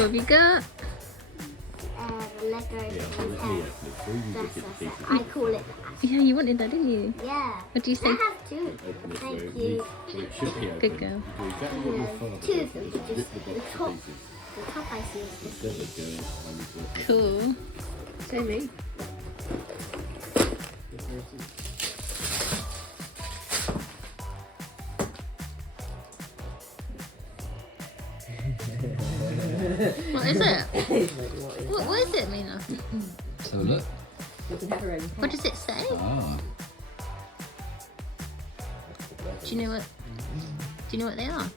What have you got? Lego I call it that. Yeah, you wanted that, didn't you? Yeah. What do you say? I have two. Thank you. Good girl. Two of them. Just the top I see is this. Cool. Show me. What is it? What is it, Mina? So look. What does it say? Ah. Do you know what they are?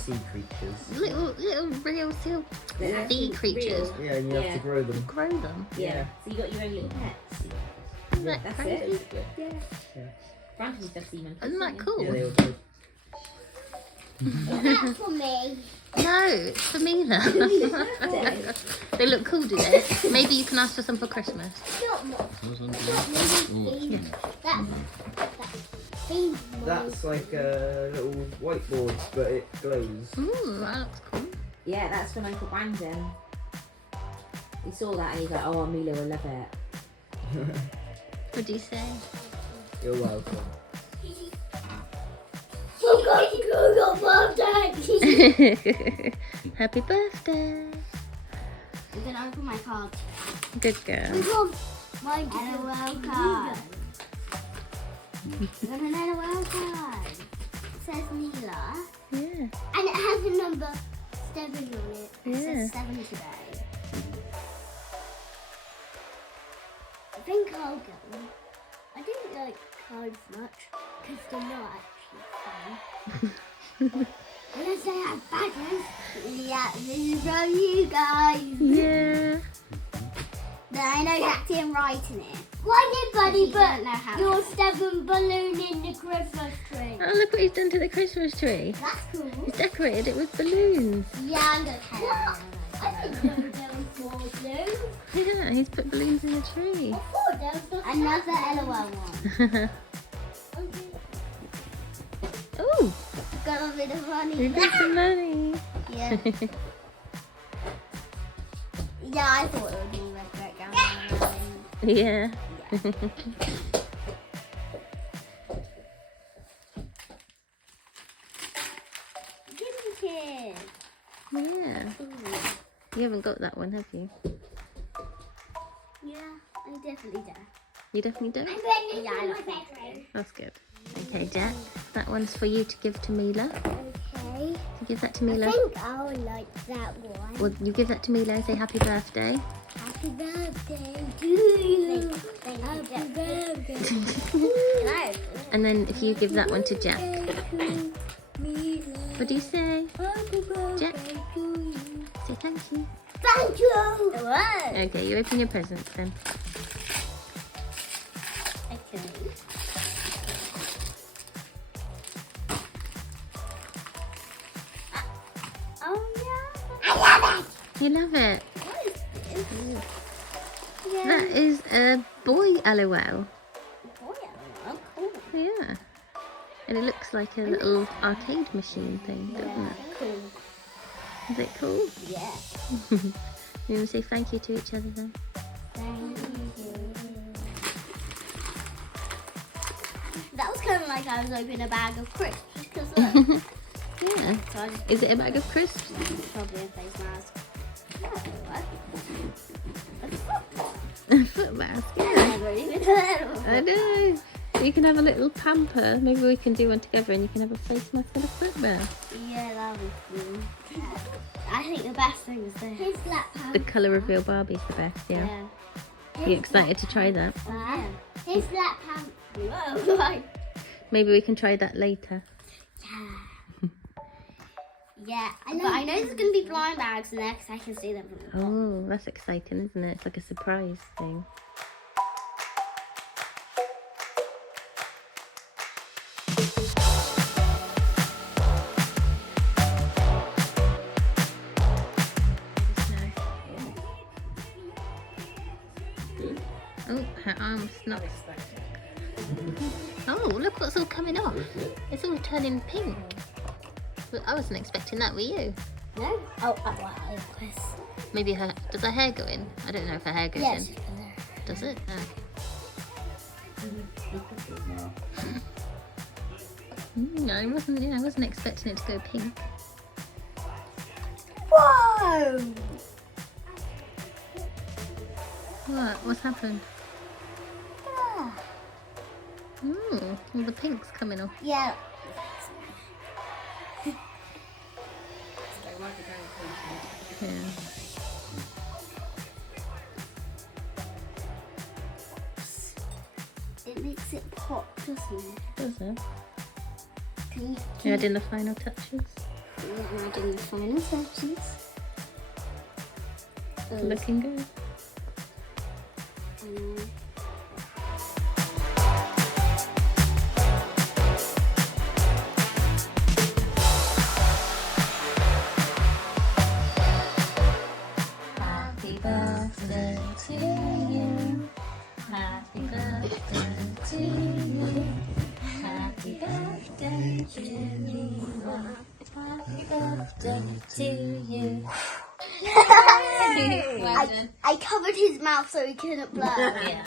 Sea creatures. Little real sea creatures. Yeah, and you have to grow them. Grow them. Yeah. So you got your own little pets. Isn't that That's crazy? it. Yeah. Franklin's just seen them. Isn't that cool? Yeah, they were good. That's for me. No, it's for Mina. They look cool, do they? Maybe you can ask for some for Christmas. Not much. Oh, That's like a little whiteboard, but it glows. Ooh, that looks cool. Yeah, that's from Uncle Brandon. He saw that and he's like, oh, Mila will love it. What do you say? You're welcome. Happy birthday. I'm gonna open my card. Good girl. My LOL card. I got an LOL card. It says Mila. Yeah. And it has a number 7 on it. It Yeah. says 7 today. I think I'll go. I didn't like cards much because they're not actually fun. Unless they have badges. Yeah, this is from you guys. Yeah. Then I know exactly I'm writing it. Why did Buddy put your 7 balloon in the Christmas tree? Oh, look what he's done to the Christmas tree. That's cool. He's decorated it with balloons. Yeah, I'm gonna carry on. I didn't know there was 4 balloons. Yeah, he's put balloons in the tree. Another LOL one. Oh, Got a bit of money. we got some money. Yeah. Yeah, I thought it would be red background. Yeah. Give me kids. Yeah. You haven't got that one, have you? Yeah, I definitely do. You definitely don't? Yeah, I like bedroom. That's good. Okay, Jack. That one's for you to give to Mila. Okay. You give that to I Mila. think I would like that one. Well, you give that to Mila and say happy birthday. Happy birthday to you. Happy birthday. And then if you give that one to Jack. What do you say? Jack? Say thank you. Thank you. What? Okay, you open your presents then. Okay. Oh yeah. I love it. You love it. What is this? Yeah. That is a boy LOL. Boy, oh, cool. Yeah. And it looks like a little arcade machine thing, doesn't Yeah, it? cool. Is it cool? Yeah. You want to say thank you to each other then? Thank you. That was kind of like I was opening a bag of crisps. Because look. Yeah. So I just Is it a bag of crisps? probably a face mask. No, what? A foot mask, yeah. I know. You can have a little pamper. Maybe we can do one together and you can have a face mask and a foot mask. Yeah, that'll be cool. I think the best thing is this. Here's black pants. The colour reveal Barbie's the best, yeah. You excited to try that? Yeah. Here's black pants. Whoa, right. Maybe we can try that later. Yeah. Yeah, but I know there's going to be blind bags in there because I can see them from the top. Oh, that's exciting, isn't it? It's like a surprise thing. Oh, her arm's not. Oh, look what's all coming off. It's all turning pink. I wasn't expecting that, were you? No? Oh, well, I was. Maybe does her hair go in? I don't know if her hair goes Yes. in. Does it? Oh. I wasn't expecting it to go pink. Whoa! What's happened? Ah. Well, the pink's coming off. Yeah. Yeah. It makes it pop, doesn't it? Does it? Can You're adding the final touches. I'm adding the final touches. Looking good. Happy birthday to you. Happy birthday to you. Happy birthday to you. Happy birthday to you. I covered his mouth so he couldn't blow. Yeah.